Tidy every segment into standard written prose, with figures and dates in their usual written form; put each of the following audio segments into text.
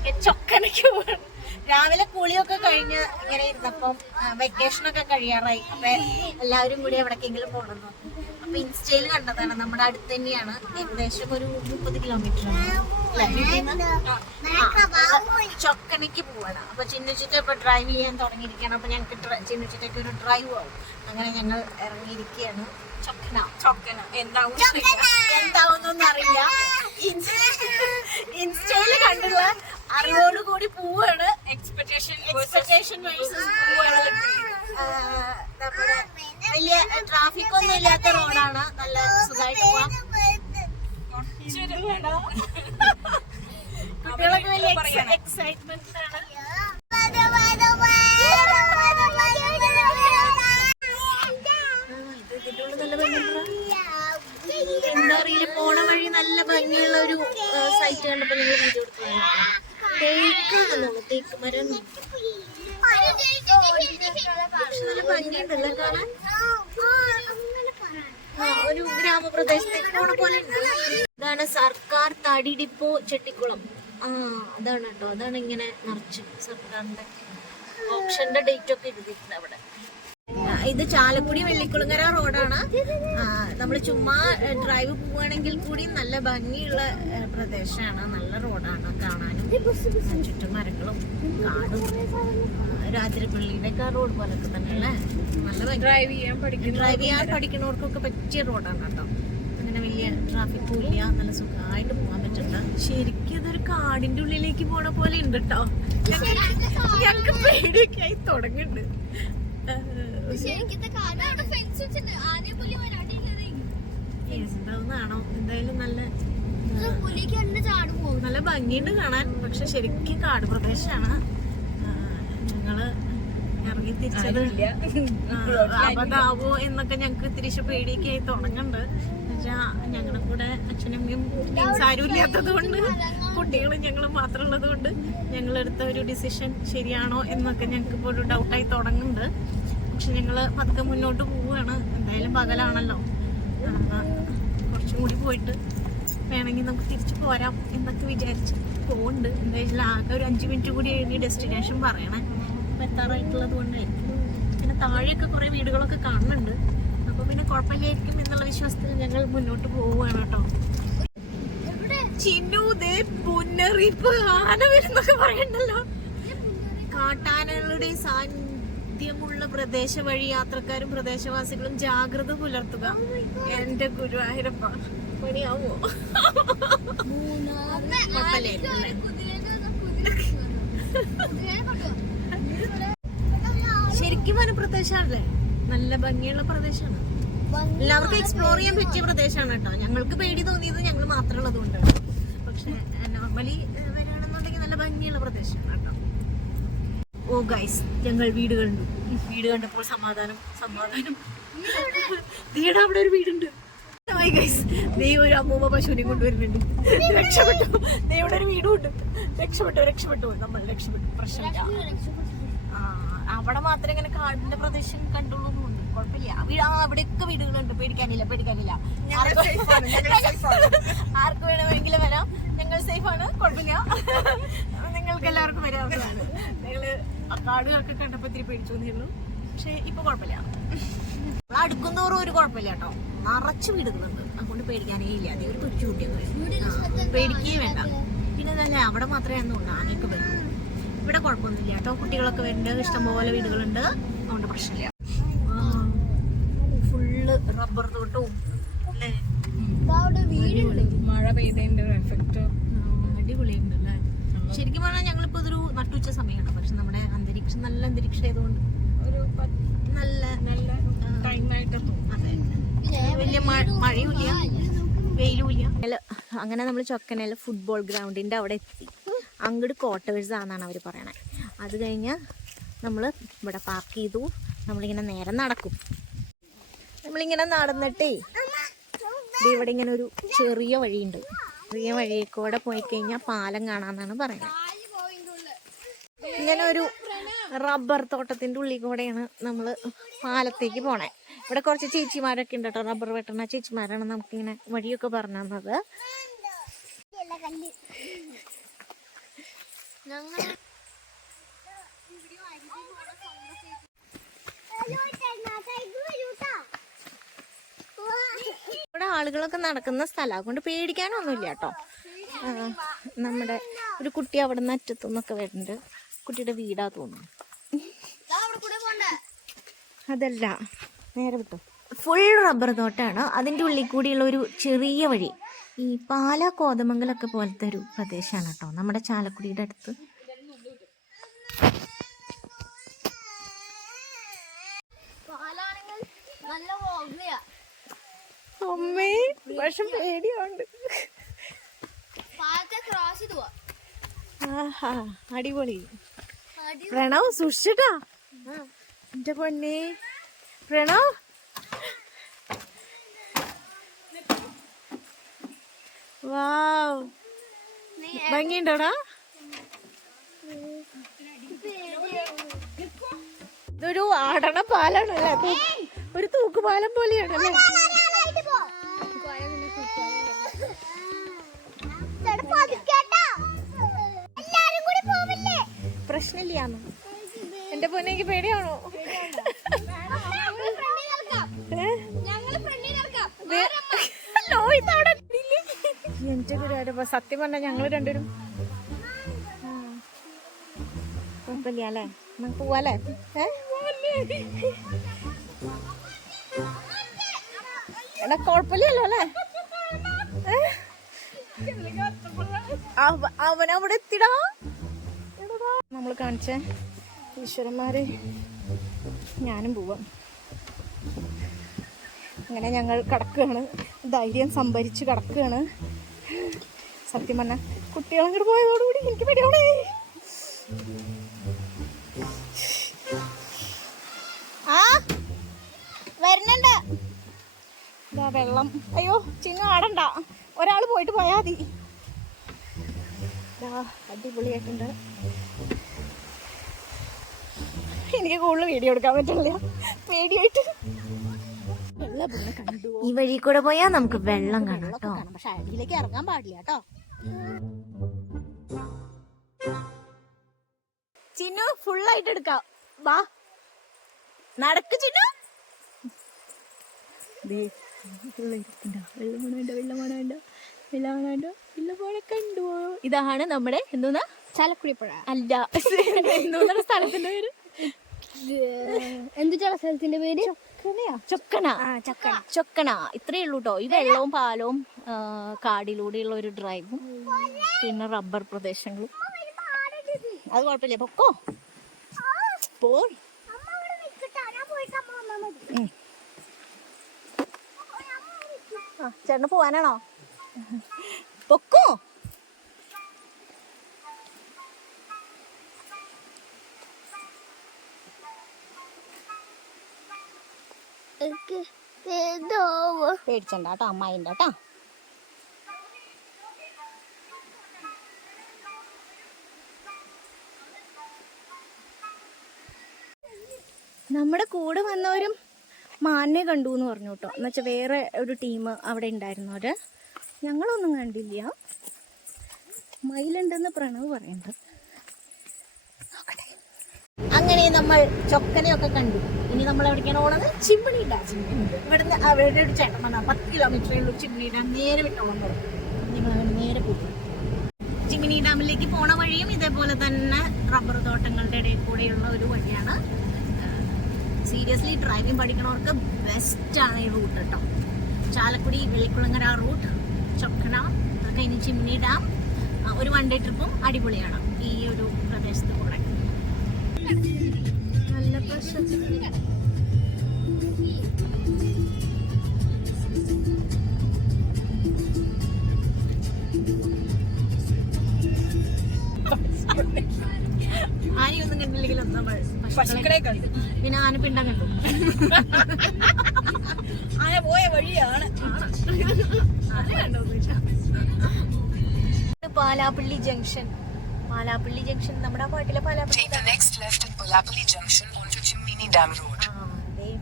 അങ്ങനെയൊക്കെ ചൊക്കനയ്ക്ക് പോകണം. രാവിലെ കുളിയൊക്കെ കഴിഞ്ഞ് ഇങ്ങനെ ഇരുന്നപ്പം വെക്കേഷനൊക്കെ കഴിയാറായി. അപ്പൊ എല്ലാവരും കൂടി എവിടേക്കെങ്കിലും പോകണം. അപ്പൊ ഇൻസ്റ്റയിൽ കണ്ടതാണ്. നമ്മുടെ അടുത്ത് തന്നെയാണ്, ഏകദേശം ഒരു 30 കിലോമീറ്റർ ചൊക്കനയ്ക്ക് പോവാണ്. അപ്പൊ ചിന്നുച്ചിട്ട് ഇപ്പൊ ഡ്രൈവ് ചെയ്യാൻ തുടങ്ങിയിരിക്കുകയാണ്. അപ്പൊ ഞങ്ങൾക്ക് ചിന്നുച്ചിട്ടൊക്കെ ഒരു ഡ്രൈവ് ആവും. അങ്ങനെ ഞങ്ങൾ ഇറങ്ങിയിരിക്കുകയാണ്. എന്താവുന്നൊന്നും അറിയില്ല. ഇൻസ്റ്റയില് കണ്ടുള്ള അറിവോട് കൂടി പോവാണ്. എക്സ്പെക്ടേഷൻ നമ്മുടെ വലിയ ട്രാഫിക് ഒന്നും ഇല്ലാത്ത റോഡാണ്. നല്ല സുഖമായിട്ട് പോവാം. കുട്ടികളൊക്കെ വലിയ എക്സൈറ്റ്മെന്റ് ആണ്. എന്താ അറിയില്ല, പോണ വഴി നല്ല ഭംഗിയുള്ള ഒരു സൈറ്റ് കണ്ടപ്പോ നിങ്ങൾ വീഡിയോ എടുത്തതാണ്. തേക്കാണെന്നോളൂ, തേക്ക് മരം. നല്ല ഭംഗിയുണ്ടല്ലോ കാണാൻ. ഒരു ഗ്രാമപ്രദേശത്തേക്ക് പോണ പോലെ ഉണ്ട്. ഇതാണ് സർക്കാർ തടി ഡിപ്പോ ചെട്ടിക്കുളം. അതാണ് കേട്ടോ. അതാണ് ഇങ്ങനെ നിറച്ച് സർക്കാരിന്റെ ഓപ്ഷന്റെ ഡേറ്റ് ഒക്കെ എഴുതിയിട്ടുണ്ട് അവിടെ. ഇത് ചാലക്കുടി വെള്ളിക്കുളങ്ങര റോഡാണ്. നമ്മൾ ചുമ്മാ ഡ്രൈവ് പോവുകയാണെങ്കിൽ കൂടി നല്ല ഭംഗിയുള്ള പ്രദേശമാണ്. നല്ല റോഡാണ് കാണാനും. ചുറ്റും മരങ്ങളും കാടും. രാത്രിപ്പള്ളിയുടെ ഒക്കെ റോഡ് പോലൊക്കെ തന്നെയല്ലേ. നല്ല ഡ്രൈവ് ചെയ്യാൻ പഠിക്കുന്നവർക്കൊക്കെ പറ്റിയ റോഡാണ് കേട്ടോ. അങ്ങനെ വലിയ ട്രാഫിക്കും ഇല്ല. നല്ല സുഖമായിട്ട് പോകാൻ പറ്റുന്നുണ്ട്. ശരിക്കും ഇതൊരു കാടിന്റെ ഉള്ളിലേക്ക് പോണ പോലെ ഉണ്ട് കേട്ടോ. ഞങ്ങൾക്ക് പേടിയൊക്കെ ആയി തുടങ്ങുന്നുണ്ട്. എന്താവുന്നാണോ എന്തായാലും നല്ല ഭംഗിയുണ്ട് കാണാൻ. പക്ഷെ ശരിക്കും കാട് പ്രദേശമാണ്. ഞങ്ങള് ഇറങ്ങി തിരിച്ചത് അബദ്ധാവോ എന്നൊക്കെ ഞങ്ങക്ക് തിരിച്ച് പേടിയൊക്കെ ആയി തുടങ്ങുന്നുണ്ട്. എന്നുവെച്ചാ ഞങ്ങളുടെ കൂടെ അച്ഛനമ്മയും ആരും ഇല്ലാത്തത് കൊണ്ട്, കുട്ടികളും ഞങ്ങളും മാത്രം ഉള്ളത് കൊണ്ട് ഞങ്ങളെടുത്ത ഒരു ഡിസിഷൻ ശരിയാണോ എന്നൊക്കെ ഞങ്ങൾക്ക് ഇപ്പോൾ ഒരു ഡൗട്ടായി തുടങ്ങുന്നുണ്ട്. പക്ഷെ ഞങ്ങള് പതുക്കെ മുന്നോട്ട് പോവുകയാണ്. എന്തായാലും പകലാണല്ലോ, കുറച്ചും കൂടി പോയിട്ട് വേണമെങ്കിൽ നമുക്ക് തിരിച്ചു പോരാം എന്നൊക്കെ വിചാരിച്ച് പോകുന്നുണ്ട്. എന്തായാലും ആകെ ഒരു 5 മിനിറ്റ് കൂടി കഴിഞ്ഞ് ഡെസ്റ്റിനേഷൻ പറയണേ. അപ്പം എത്താറായിട്ടുള്ളത് കൊണ്ടായിരിക്കും. പിന്നെ താഴെയൊക്കെ കുറേ വീടുകളൊക്കെ കാണുന്നുണ്ട്. അപ്പോൾ പിന്നെ കുഴപ്പമില്ലായിരിക്കും എന്നുള്ള വിശ്വാസത്തിൽ ഞങ്ങൾ മുന്നോട്ട് പോവുകയാണ് കേട്ടോ. ചിന്നൂതേ മുന്നറിയിപ്പ്, ആന വരുന്നൊക്കെ പറയണ്ടല്ലോ. കാട്ടാനകളുടെ സാന്നിധ്യമുള്ള പ്രദേശ വഴി യാത്രക്കാരും പ്രദേശവാസികളും ജാഗ്രത പുലർത്തുക. എന്റെ ഗുരുവായൂരപ്പ, പണിയാവോ? ശരിക്കും വനപ്രദേശാണല്ലേ. നല്ല ഭംഗിയുള്ള പ്രദേശമാണ്. എല്ലാവർക്കും എക്സ്പ്ലോർ ചെയ്യാൻ പറ്റിയ പ്രദേശമാണ് കേട്ടോ. ഞങ്ങൾക്ക് പേടി തോന്നിയത് ഞങ്ങൾ മാത്രം ഉള്ളത് കൊണ്ടാണ്. പക്ഷെ നോർമലി വരികയാണെന്നുണ്ടെങ്കിൽ നല്ല ഭംഗിയുള്ള പ്രദേശമാണ് കേട്ടോ. ഓ ഗൈസ്, ഞങ്ങൾ വീട് കണ്ടു. വീട് കണ്ടപ്പോൾ സമാധാനം. ദീടാ അവിടെ ഒരു വീടുണ്ട്. നീ ഒരു അമ്മൂമ്മ പശുവിനെ കൊണ്ടുവരുന്നുണ്ട്. രക്ഷപ്പെട്ടു. നീ ഇവിടെ ഒരു വീടും ഉണ്ട്. രക്ഷപ്പെട്ടു. നമ്മൾ രക്ഷപ്പെട്ടു. പ്രശ്നമില്ല. അവിടെ മാത്രമേ ഇങ്ങനെ കാടിന്റെ പ്രദേശം കണ്ടുള്ളൂന്നുണ്ട്. കുഴപ്പമില്ല. അവിടെയൊക്കെ വീടുകളുണ്ട്. പേടിക്കാനില്ല. ആർക്ക് വേണമെങ്കിലും വരാം. ഞങ്ങൾ സേഫാണ്. കുഴപ്പമില്ല. നിങ്ങൾക്ക് എല്ലാവർക്കും വരാവുന്നതാണ്. ഞങ്ങള് കാടുകളൊക്കെ കണ്ടപ്പോ ഇത്തിരി പേടിച്ചു തോന്നിയുള്ളൂ. പക്ഷെ ഇപ്പൊ കുഴപ്പമില്ല. അടുക്കുന്നോറും ഒരു കുഴപ്പമില്ല കേട്ടോ. നിറച്ച് വീടുകളുണ്ട്. അതുകൊണ്ട് പേടിക്കാനേ ഇല്ല. അതേ ഒരു കൊച്ചു കുട്ടിയൊക്കെ പേടിക്കേ വേണ്ട. പിന്നെ തന്നെ അവിടെ മാത്രമേ ഒന്നും ആനയൊക്കെ വരും. ഇവിടെ കുഴപ്പമൊന്നുമില്ല കേട്ടോ. കുട്ടികളൊക്കെ വരുന്നുണ്ട്. ഇഷ്ടംപോലെ വീടുകളുണ്ട്. അതുകൊണ്ട് പ്രശ്നമില്ല. ഫുള്ള് റബ്ബർ തോട്ടവും അല്ലേ. മഴ പെയ്തതിന്റെ എഫക്ട് അടിപൊളിയുണ്ട് അല്ലേ. ശരിക്കും പറഞ്ഞാൽ ഞങ്ങളിപ്പോ ഇതൊരു നട്ടുച്ച സമയമാണ്. പക്ഷെ നമ്മുടെ അന്തരീക്ഷം നല്ല അന്തരീക്ഷം ആയതുകൊണ്ട് ഒരു നല്ല ടൈമായിട്ട് തോന്നും. അതെ, വലിയ മഴയുമില്ല വെയിലുമില്ല. അങ്ങനെ നമ്മൾ ചൊക്കനയിലെ ഫുട്ബോൾ ഗ്രൗണ്ടിന്റെ അവിടെ എത്തി. അങ്ങോട്ട് ക്വാർട്ടേഴ്സ് ആണെന്നാണ് അവർ പറയണേ. അത് കഴിഞ്ഞ് നമ്മൾ ഇവിടെ പാർക്ക് ചെയ്തു. നമ്മളിങ്ങനെ നേരെ നടക്കും. നമ്മളിങ്ങനെ നടന്നിട്ടേ ഇവിടെ ഇങ്ങനെ ഒരു ചെറിയ വഴിയുണ്ട്. ചെറിയ വഴിയേക്കൂടെ പോയി കഴിഞ്ഞാൽ പാലം കാണാന്നാണ് പറയുന്നത്. ഇങ്ങനെ ഒരു റബ്ബർ തോട്ടത്തിന്റെ ഉള്ളിൽ കൂടെയാണ് നമ്മൾ പാലത്തേക്ക് പോണേ. ഇവിടെ കുറച്ച് ചേച്ചിമാരൊക്കെ ഉണ്ട് കേട്ടോ. റബ്ബർ വെട്ടണ ചേച്ചിമാരാണ് നമുക്കിങ്ങനെ വഴിയൊക്കെ പറഞ്ഞു തന്നത്. ഇവിടെ ആളുകളൊക്കെ നടക്കുന്ന സ്ഥലം കൊണ്ട് പേടിക്കാനൊന്നുമില്ല കേട്ടോ. നമ്മുടെ ഒരു കുട്ടി അവിടെ നിന്ന് അറ്റത്തുനിന്നൊക്കെ വരുന്നുണ്ട്. കുട്ടിയുടെ വീടാ തോന്നുന്നു. അതല്ല, നേരെ വിട്ടു. ഫുൾ റബ്ബർ തോട്ടാണ്. അതിൻ്റെ ഉള്ളിൽ കൂടിയുള്ള ഒരു ചെറിയ വഴി. ഈ പാല കോതമംഗലൊക്കെ പോലത്തെ ഒരു പ്രദേശമാണ് കേട്ടോ, നമ്മുടെ ചാലക്കുടിയുടെ അടുത്ത്. അമ്മേ പക്ഷെ പേടിയുണ്ട്. ആഹാ അടിപൊളി. പ്രണവ് സൂക്ഷിച്ചിട്ടാ എന്റെ പൊന്നെ. പ്രണവ് വാവ്, ഭംഗിയുണ്ടോടാ? ഇതൊരു ആടണ പാലാണല്ലേ, ഒരു തൂക്കുപാലം പോലെയാണല്ലേ. പ്രശ്നമില്ലാന്ന് എന്റെ പൊന്നേക്ക് പേടിയാണോ? എന്റെ പേര് സത്യം പറഞ്ഞാ ഞങ്ങള് രണ്ടുപേരും കുഴപ്പമില്ല അല്ലേ, നമുക്ക് പോവാല്ലേ? എടാ കുഴപ്പമില്ലല്ലോ അല്ലേ? അവനവിടെ എത്തിടാ. നമ്മൾ കാണിച്ച ഈശ്വരന്മാര് ഞാനും പോവാം. അങ്ങനെ ഞങ്ങൾ കിടക്കുകയാണ്, ധൈര്യം സംഭരിച്ച് കിടക്കുകയാണ്. സത്യം പറഞ്ഞ കുട്ടികളങ്ങോട്ട് പോയതോടുകൂടി എനിക്ക് പേടിയോടെ. ആ വരുന്നുണ്ട്. ഇതാ വെള്ളം. അയ്യോ ചിന്നു ആടണ്ട, ഒരാൾ പോയിട്ട് പോയാ മതി. അടിപൊളിയായിട്ടുണ്ട്. എനിക്ക് കൂടുതൽ വീഡിയോ എടുക്കാൻ പറ്റില്ല, പേടിയായിട്ട്. ഈ വഴി കൂടെ പോയാ നമുക്ക് വെള്ളം കാണാം കേട്ടോ, പക്ഷെ അടിയിലേക്ക് ഇറങ്ങാൻ പാടില്ല കേട്ടോ. ചിന്നു ഫുള്ളായിട്ട് എടുക്കാം, വാ നടക്ക് ചിന്നു. ഇതാണ് നമ്മുടെ എന്തോന്നാ ചാലക്കുടി പുഴ അല്ല, എന്തോന്നാണ് സ്ഥലത്തിന്റെ പേര്? എന്ത് സ്ഥലത്തിന്റെ പേര്? ചൊക്കണ. ഇത്രയേ ഉള്ളൂ കേട്ടോ. ഈ വെള്ളവും പാലവും കാടിലൂടെയുള്ള ഒരു ഡ്രൈവും പിന്നെ റബ്ബർ പ്രദേശങ്ങളും. അത് കുഴപ്പമില്ല, പൊക്കോ പോ. ചേട്ടന് പോവാനാണോ? പൊക്കോ. പേടിച്ചണ്ട കേട്ടോ, അമ്മായിന്റെ കേട്ടോ. നമ്മുടെ കൂടെ വന്നവരും മാനിനെ കണ്ടു എന്ന് പറഞ്ഞു കേട്ടോ. എന്നുവെച്ചാൽ വേറെ ഒരു ടീം അവിടെ ഉണ്ടായിരുന്നവര്, ഞങ്ങളൊന്നും കണ്ടില്ല. മയിലുണ്ടെന്ന് പ്രണവ് പറയുന്നുണ്ട്. അങ്ങനെ നമ്മൾ ചൊക്കനെയൊക്കെ കണ്ടു. ഇനി നമ്മൾ എവിടേക്കാണ് പോണത്? ചിമ്മിണി ഡാം. ഇവിടുന്ന് അവരുടെ ഒരു ചേട്ടൻ പറഞ്ഞാൽ 10 കിലോമീറ്ററേ ഉള്ളൂ ചിമ്മിണി ഡാം. നേരെ വിട്ടോളം പറഞ്ഞു. നിങ്ങൾ അങ്ങനെ നേരെ പോകും. ചിമ്മിണി ഡാമിലേക്ക് പോണ വഴിയും ഇതേപോലെ തന്നെ റബ്ബർ തോട്ടങ്ങളുടെ ഇടയിൽ കൂടെയുള്ള ഒരു വഴിയാണ്. സീരിയസ്ലി ഡ്രൈവിംഗ് പഠിക്കണവർക്ക് ബെസ്റ്റാണ് ഈ റൂട്ട് കേട്ടോ. ചാലക്കുടി വെള്ളിക്കുളങ്ങര റൂട്ട്, ചൊക്കന, അത് കഴിഞ്ഞ് ചിമ്മിണി ഡാം. ഒരു 1 ഡേ ട്രിപ്പും അടിപൊളിയാണ് ഈ ഒരു പ്രദേശത്ത് കൂടെ. നല്ല പ്രശ്നം. ആനയൊന്നും കണ്ടില്ലെങ്കിലും പശുക്കളെ കണ്ടു, പിന്നെ ആനപ്പിണ്ടം കണ്ടു. ആന പോയ വഴിയാണ്. പാലാപ്പള്ളി ജംഗ്ഷൻ. പാലാപ്പള്ളി ജംഗ്ഷൻ നമ്മുടെ പാട്ടിലെ പാലാപ്പള്ളി.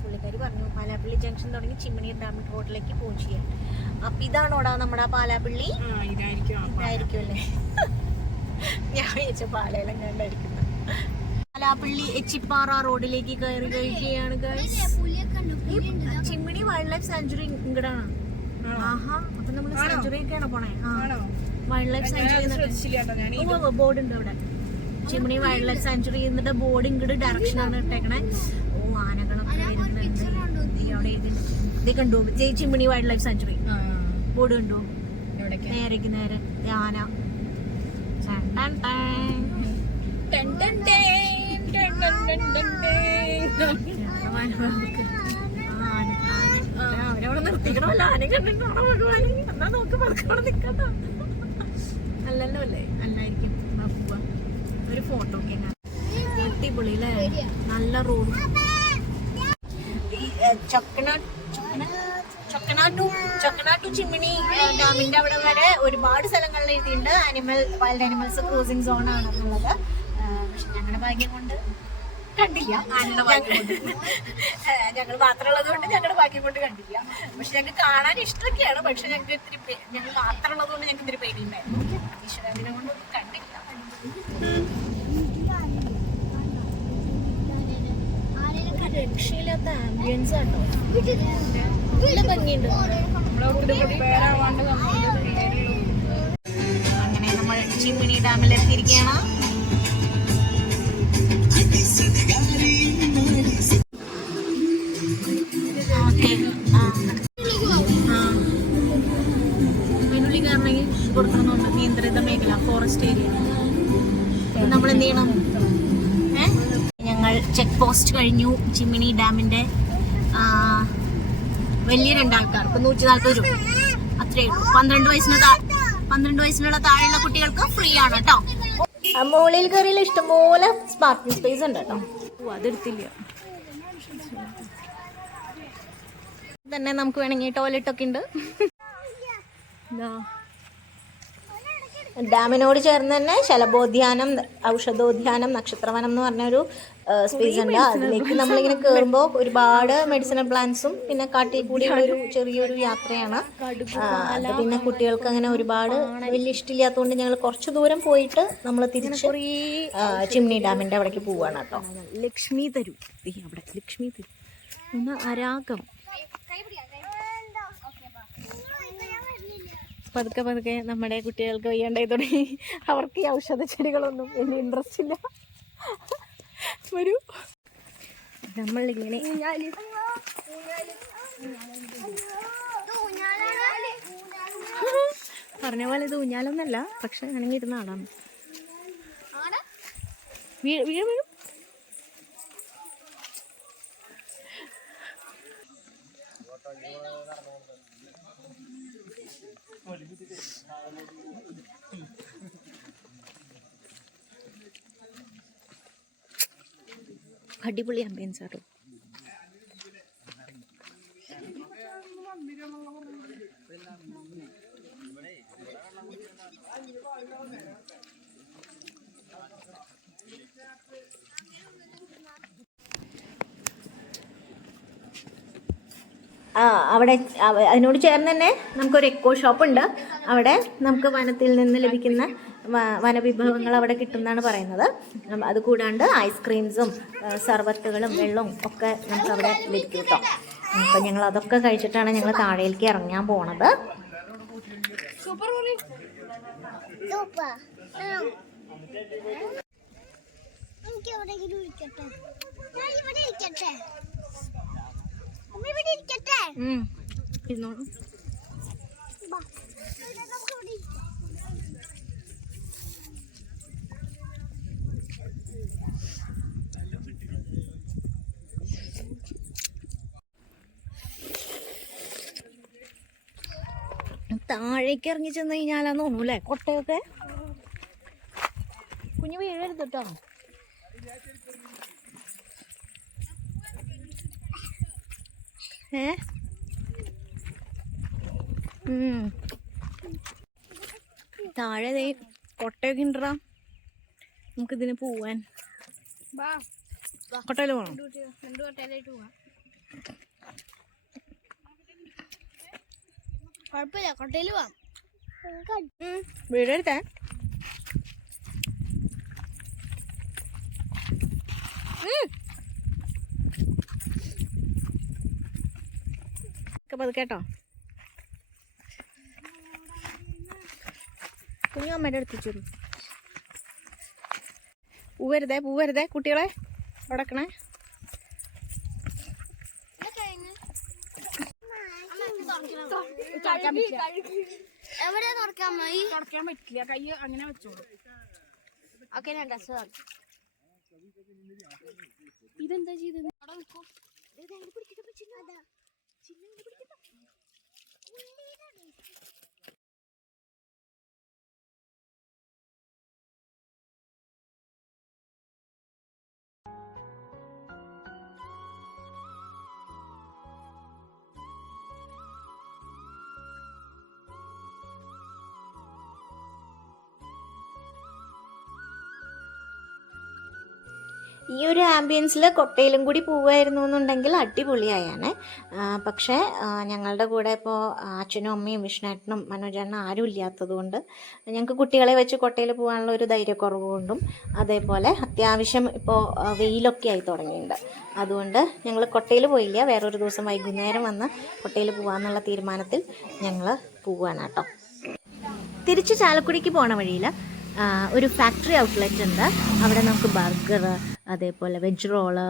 പുള്ളിക്കാരി പറഞ്ഞു പാലാപ്പള്ളി ജംഗ്ഷൻ തുടങ്ങി ചിമ്മിണി ഡാം റോഡിലേക്ക് പോവും ചെയ്യാൻ. അപ്പൊ ഇതാണോടാ നമ്മുടെ പാലാപ്പള്ളി? ഇതായിരിക്കും അല്ലേ. ഞാൻ വിചാരിച്ച പാലയിലും കണ്ടായിരിക്കുന്നത്. മലാപ്പള്ളി എച്ചിപ്പാറ റോഡിലേക്ക് കയറി കഴിക്കുകയാണ്. ചിമ്മിണി വൈൽഡ് ലൈഫ് സാഞ്ചുറി ഇങ്ങടാണ്. ആഹാ, അപ്പൊ നമ്മള് സാഞ്ചുറി ഒക്കെയാണോ പോണേ? വൈൽഡ് ലൈഫ് സാഞ്ചുറി ബോർഡ് ഉണ്ട് അവിടെ. ചിമ്മിണി വൈൽഡ് ലൈഫ് സാഞ്ചുറി എന്നിട്ട് ബോർഡ് ഇങ്ങോട്ട് ഡയറക്ഷൻ ആണ് ഇട്ടേക്കണേ. ഓ, ആനകളൊക്കെ വരുന്നുണ്ട് അവിടെ. ഇത് കണ്ടു ചിമ്മിണി വൈൽഡ് ലൈഫ് സാഞ്ചുറി ബോർഡ് കണ്ടു. നേരേക്ക് നേരെ ആന. അവരവിടെ നിർത്തിക്കണമല്ലോ. ആന കണ്ടിട്ടാണോ ഭഗവാന്? എന്നാ നോക്ക് പതുക്കവിടെ നിക്കട്ടോ. അല്ലല്ലോ അല്ലേ? അല്ലായിരിക്കും. ഒരു ഫോട്ടോ ഒക്കെ അടിപൊളി അല്ലേ? നല്ല റോഡ്. ചൊക്കനാട്ടു ചിമ്മിണി ഡാമിന്റെ അവിടെ വരെ ഒരുപാട് സ്ഥലങ്ങളിൽ എഴുതിയിട്ടുണ്ട് വൈൽഡ് ആനിമൽസ് ക്രൂസിംഗ് സോൺ ആണെന്നുള്ളത്. പക്ഷെ ഞങ്ങളുടെ ഭാഗ്യം കൊണ്ട് കണ്ടില്ല. ഞങ്ങൾ മാത്രമുള്ളത് കൊണ്ട് ഞങ്ങളുടെ ഭാഗ്യം കൊണ്ട് കണ്ടില്ല. പക്ഷെ ഞങ്ങൾക്ക് കാണാൻ ഇഷ്ടമൊക്കെയാണ്. പക്ഷെ ഞങ്ങൾ മാത്രമുള്ളത് കൊണ്ട് ഞങ്ങൾക്ക് ഇത്തിരി പേടിയുണ്ടായിരുന്നു. ഈശ്വരനെ കൊണ്ടൊന്നും കണ്ടില്ല. രക്ഷയില്ലാത്ത ആംബിയൻസ് ആട്ടോ. നല്ല ഭംഗിയുണ്ട്. അങ്ങനെ നമ്മൾ ചിമ്മിണി ഡാമിൽ എത്തിയിരിക്കുകയാണ്. അതിനുള്ളിൽ കയറണമെങ്കിൽ കൊടുക്കണമെന്നുണ്ട്. നിയന്ത്രിത മേഖല, ഫോറസ്റ്റ് ഏരിയ. നമ്മൾ എന്ത് ചെയ്യണം? ഞങ്ങൾ ചെക്ക് പോസ്റ്റ് കഴിഞ്ഞു. ചിമ്മിണി ഡാമിന്റെ വലിയ രണ്ടാൾക്കാർക്ക് 140 രൂപ അത്രേ ഉള്ളൂ. 12 വയസ്സിനുള്ള താഴെയുള്ള കുട്ടികൾക്ക് ഫ്രീ ആണ് കേട്ടോ. മുകളിൽ കയറിയിൽ ഇഷ്ടംപോലെ പാർക്കിംഗ് സ്പേസ് ഉണ്ട് കേട്ടോ. അതെടുത്തില്ല തന്നെ. നമുക്ക് വേണമെങ്കിൽ ടോയ്ലറ്റ് ഒക്കെ ഉണ്ട്. ഡാമിനോട് ചേർന്ന് തന്നെ ശലഭോദ്യാനം, ഔഷധോദ്യാനം, നക്ഷത്രവനം എന്ന് പറഞ്ഞൊരു സ്പേസ് ഉണ്ട്. അതിലേക്ക് നമ്മളിങ്ങനെ കയറുമ്പോൾ ഒരുപാട് മെഡിസിനൽ പ്ലാന്റ്സും പിന്നെ കാട്ടിൽ കൂടിയുള്ള ഒരു ചെറിയൊരു യാത്രയാണ്. പിന്നെ കുട്ടികൾക്ക് അങ്ങനെ ഒരുപാട് വലിയ ഇഷ്ടമില്ലാത്തതുകൊണ്ട് ഞങ്ങൾ കുറച്ച് ദൂരം പോയിട്ട് നമ്മൾ തിരിച്ച് ചിമ്മിണി ഡാമിന്റെ അവിടേക്ക് പോവാണ് കേട്ടോ. ലക്ഷ്മി തരു അവിടെ, ലക്ഷ്മി തരു ഒന്ന് അരാഗം. പതുക്കെ പതുക്കെ നമ്മുടെ കുട്ടികൾക്ക് വയ്യാണ്ടായി തുടങ്ങി. അവർക്ക് ഈ ഔഷധ ചെടികളൊന്നും വലിയ ഇൻട്രസ്റ്റ് ഇല്ല. ഒരു നമ്മളിങ്ങനെ പറഞ്ഞ പോലെ ഇത് ഊഞ്ഞാലൊന്നല്ല, പക്ഷെ വേണമെങ്കിൽ ഇരുന്ന് ആടാം. വീഴും. അടിപൊളി ആംബിയൻസ് ആട്ടോ. അവിടെ അതിനോട് ചേർന്ന് തന്നെ നമുക്കൊരു എക്കോ ഷോപ്പ് ഉണ്ട്. അവിടെ നമുക്ക് വനത്തിൽ നിന്ന് ലഭിക്കുന്ന വനവിഭവങ്ങൾ അവിടെ കിട്ടുമെന്നാണ് പറയുന്നത്. അതുകൂടാണ്ട് ഐസ്ക്രീംസും സർബത്തുകളും വെള്ളവും ഒക്കെ നമുക്ക് അവിടെ ലഭിക്കും കേട്ടോ. അപ്പം ഞങ്ങൾ അതൊക്കെ കഴിച്ചിട്ടാണ് ഞങ്ങൾ താഴേക്ക് ഇറങ്ങാൻ പോണത്. താഴേക്ക് ഇറങ്ങി ചെന്ന് കഴിഞ്ഞാലാന്ന് തോന്നൂല്ലേ കൊട്ടയൊക്കെ. കുഞ്ഞു വീഴരുത് കേട്ടോ. താഴെ കൊട്ടയൊക്കെ ഉണ്ടറാ. നമുക്കിതിന് പോവാൻ കൊട്ടയിൽ പോകണം. കുഴപ്പമില്ല, കൊട്ടയിൽ പോവാം. വീഴരുതേ. പതുക്കേട്ടോ. കുഞ്ഞമ്മയുടെ അടുത്ത് പൂവരുതേ കുട്ടികളെ ഉടക്കണേ. എവിടെ തുറക്കാൻ പറ്റില്ല, കൈ അങ്ങനെ വെച്ചോളൂ. ഇതെന്താ ചെയ്തത്? ഈ ഒരു ആംബിയൻസിൽ കൊട്ടയിലും കൂടി പോവുമായിരുന്നു എന്നുണ്ടെങ്കിൽ അടിപൊളിയായാണ്. പക്ഷേ ഞങ്ങളുടെ കൂടെ ഇപ്പോൾ അച്ഛനും അമ്മയും വിഷ്ണുവേട്ടനും മനോജേട്ടനും ആരും ഇല്ലാത്തത് കൊണ്ട് ഞങ്ങൾക്ക് കുട്ടികളെ വെച്ച് കൊട്ടയിൽ പോകാനുള്ള ഒരു ധൈര്യക്കുറവ് കൊണ്ടും അതേപോലെ അത്യാവശ്യം ഇപ്പോൾ വെയിലൊക്കെ ആയി തുടങ്ങിയിട്ടുണ്ട്. അതുകൊണ്ട് ഞങ്ങൾ കൊട്ടയിൽ പോയില്ല. വേറൊരു ദിവസം വൈകുന്നേരം വന്ന് കൊട്ടയിൽ പോകാമെന്നുള്ള തീരുമാനത്തിൽ ഞങ്ങൾ പോവുകയാണ് കേട്ടോ. തിരിച്ച് ചാലക്കുടിക്ക് പോണ വഴിയിൽ ഒരു ഫാക്ടറി ഔട്ട്ലെറ്റ് ഉണ്ട്. അവിടെ നമുക്ക് ബർഗർ, അതേപോലെ വെജ് റോള്,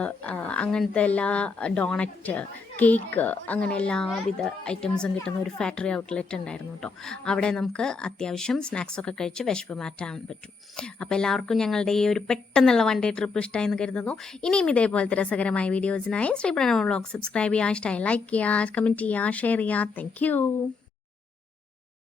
അങ്ങനത്തെ എല്ലാ ഡോണറ്റ്, കേക്ക്, അങ്ങനെ എല്ലാവിധ ഐറ്റംസും കിട്ടുന്ന ഒരു ഫാക്ടറി ഔട്ട്ലെറ്റ് ഉണ്ടായിരുന്നു കേട്ടോ. അവിടെ നമുക്ക് അത്യാവശ്യം സ്നാക്സൊക്കെ കഴിച്ച് വിശപ്പ് മാറ്റാൻ പറ്റും. അപ്പോൾ എല്ലാവർക്കും ഞങ്ങളുടെ ഈ ഒരു പെട്ടെന്നുള്ള വൺ ഡേ ട്രിപ്പ് ഇഷ്ടമായി എന്ന് കരുതുന്നു. ഇനിയും ഇതേപോലത്തെ രസകരമായ വീഡിയോസിനായി ശ്രീ പ്രണവ് വ്ളോഗ് സബ്സ്ക്രൈബ് ചെയ്യുക, ഇഷ്ടമായി ലൈക്ക് ചെയ്യുക, കമൻറ്റ് ചെയ്യുക, ഷെയർ ചെയ്യുക. താങ്ക്